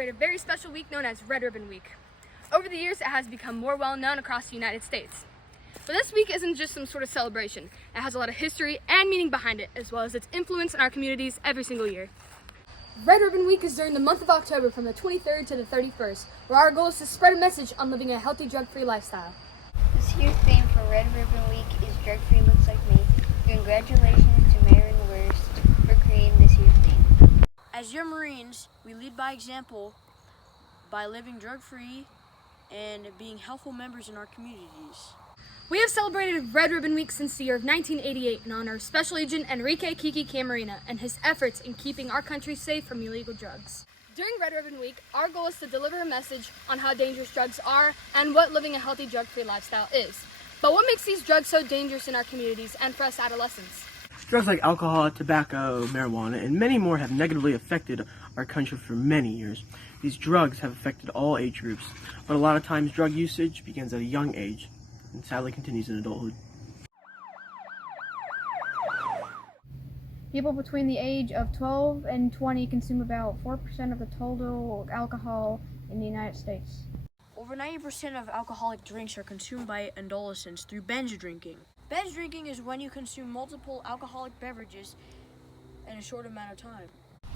celebrate a very special week known as Red Ribbon Week. Over the years, it has become more well known across the United States. But this week isn't just some sort of celebration. It has a lot of history and meaning behind it, as well as its influence in our communities every single year. Red Ribbon Week is during the month of October from the 23rd to the 31st, where our goal is to spread a message on living a healthy drug-free lifestyle. This year's theme for Red Ribbon Week is Drug-Free Looks Like Me. Congratulations to Mayor and Worst for creating this year's theme. As your Marines, we lead by example by living drug-free and being helpful members in our communities. We have celebrated Red Ribbon Week since the year of 1988 in honor of Special Agent Enrique Kiki Camarena and his efforts in keeping our country safe from illegal drugs. During Red Ribbon Week, our goal is to deliver a message on how dangerous drugs are and what living a healthy drug-free lifestyle is. But what makes these drugs so dangerous in our communities and for us adolescents? Drugs like alcohol, tobacco, marijuana, and many more have negatively affected our country for many years. These drugs have affected all age groups, but a lot of times drug usage begins at a young age and sadly continues in adulthood. People between the age of 12 and 20 consume about 4% of the total alcohol in the United States. Over 90% of alcoholic drinks are consumed by adolescents through binge drinking. Binge drinking is when you consume multiple alcoholic beverages in a short amount of time.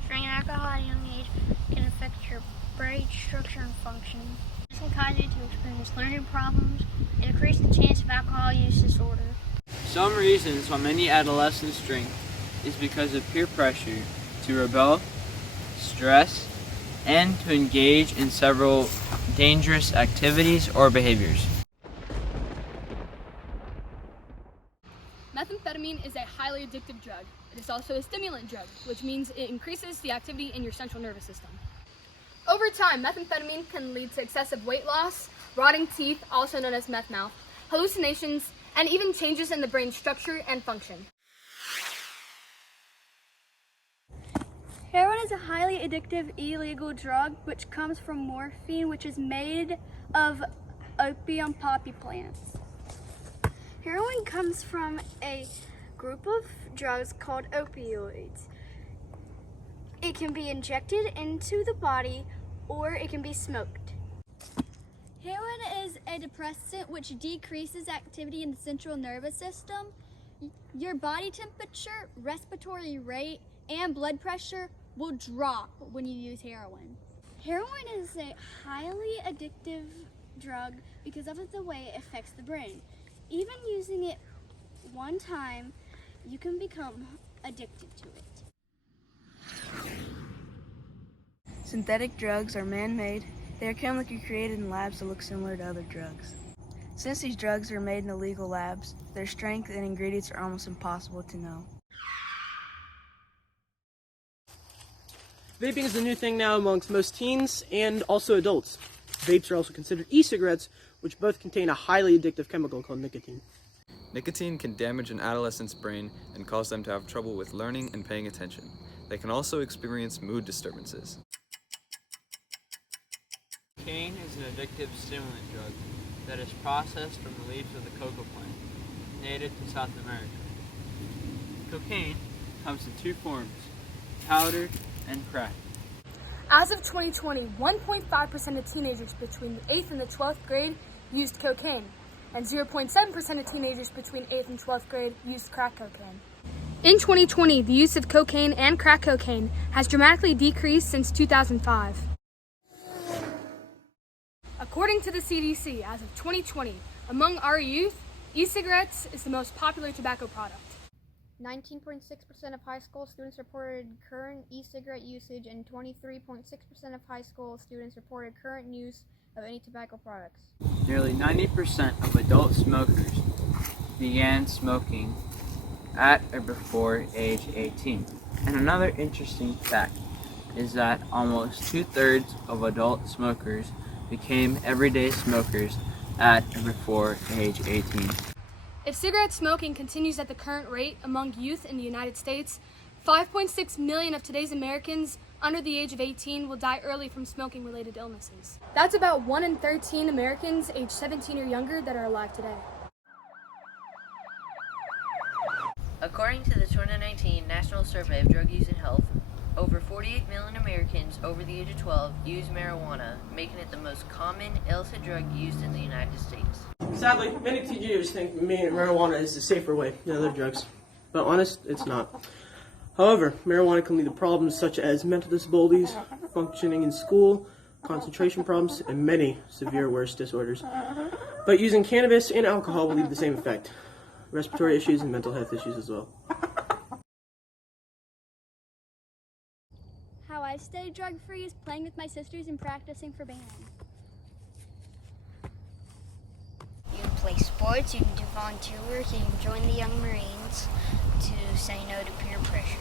Drinking alcohol at a young age can affect your brain structure and function. This can cause you to experience learning problems and increase the chance of alcohol use disorder. Some reasons why many adolescents drink is because of peer pressure to rebel, stress, and to engage in several dangerous activities or behaviors. Methamphetamine is a highly addictive drug. It is also a stimulant drug, which means it increases the activity in your central nervous system. Over time, methamphetamine can lead to excessive weight loss, rotting teeth, also known as meth mouth, hallucinations, and even changes in the brain's structure and function. Heroin is a highly addictive illegal drug which comes from morphine, which is made of opium poppy plants. Heroin comes from a group of drugs called opioids. It can be injected into the body or it can be smoked. Heroin is a depressant which decreases activity in the central nervous system. Your body temperature, respiratory rate, and blood pressure will drop when you use heroin. Heroin is a highly addictive drug because of the way it affects the brain. Even using it one time, you can become addicted to it. Synthetic drugs are man-made. They are chemically created in labs that look similar to other drugs. Since these drugs are made in illegal labs, their strength and ingredients are almost impossible to know. Vaping is the new thing now amongst most teens and also adults. Vapes are also considered e-cigarettes, which both contain a highly addictive chemical called nicotine. Nicotine can damage an adolescent's brain and cause them to have trouble with learning and paying attention. They can also experience mood disturbances. Cocaine is an addictive stimulant drug that is processed from the leaves of the cocoa plant, native to South America. Cocaine comes in two forms, powder and crack. As of 2020, 1.5% of teenagers between the 8th and the 12th grade used cocaine, and 0.7% of teenagers between 8th and 12th grade used crack cocaine. In 2020, the use of cocaine and crack cocaine has dramatically decreased since 2005. According to the CDC, as of 2020, among our youth, e-cigarettes is the most popular tobacco product. 19.6% of high school students reported current e-cigarette usage, and 23.6% of high school students reported current use of any tobacco products. Nearly 90% of adult smokers began smoking at or before age 18. And another interesting fact is that almost 2/3 of adult smokers became everyday smokers at or before age 18. If cigarette smoking continues at the current rate among youth in the United States, 5.6 million of today's Americans under the age of 18 will die early from smoking-related illnesses. That's about 1 in 13 Americans aged 17 or younger that are alive today. According to the 2019 National Survey of Drug Use and Health, Over 48 million Americans over the age of 12 use marijuana, making it the most common illicit drug used in the United States. Sadly, many teenagers think marijuana is the safer way than other drugs, but honest, it's not. However, marijuana can lead to problems such as mental disabilities, functioning in school, concentration problems, and many severe worse disorders. But using cannabis and alcohol will lead to the same effect: respiratory issues and mental health issues as well. How I stay drug-free is playing with my sisters and practicing for band. You can play sports, you can do volunteer work, you can join the Young Marines to say no to peer pressure.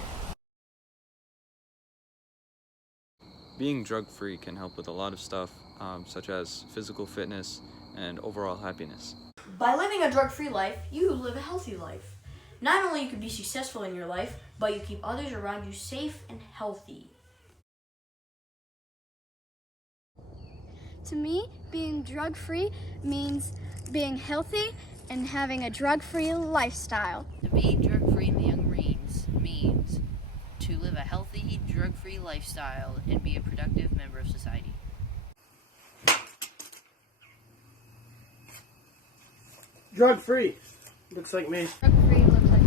Being drug-free can help with a lot of stuff, such as physical fitness and overall happiness. By living a drug-free life, you live a healthy life. Not only you can be successful in your life, but you keep others around you safe and healthy. To me, being drug-free means being healthy and having a drug-free lifestyle. To be drug-free in the Young Marines means to live a healthy, drug-free lifestyle and be a productive member of society. Drug-free. Looks like me. Drug-free looks like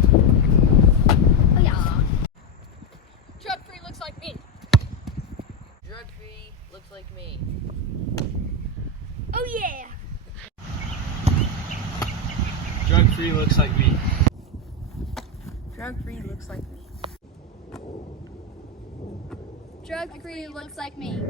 Oh yeah. Drug-free looks like me. Drug-free looks like me. Oh yeah. Drug-free looks like me. Drug-free looks like me. Drug-free looks like me.